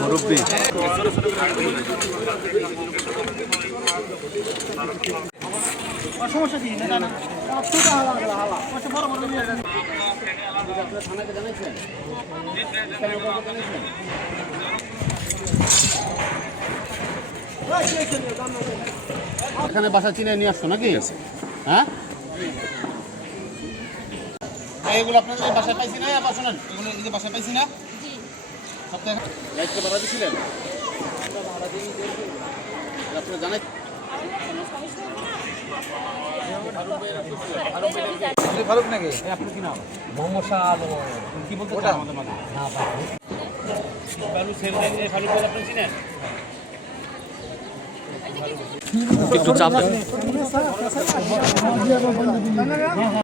মুরব্বী সমস্যা কি না না বড় বড় থানাকে জানাইছেন এখানে বাসা চিনে নিয়ে আসছো নাকি? হ্যাঁ, এগুলো আপনাদের বাসায় পাইছি না? আবার শোনেন, এগুলো এই যে বাসায় পাইছি না সপ্তাহে লাইটকে ভাড়া দিয়েছিলেন? আপনারা জানাই ফারুক নাকি? আপনি কি নাম? মোহাম্মদ শাহ আলম। কি বলতে চান আমাদের মাঝে? ফারুক সেল লাইনে ফারুক বলে আপনি চিনেন? একটু চাপ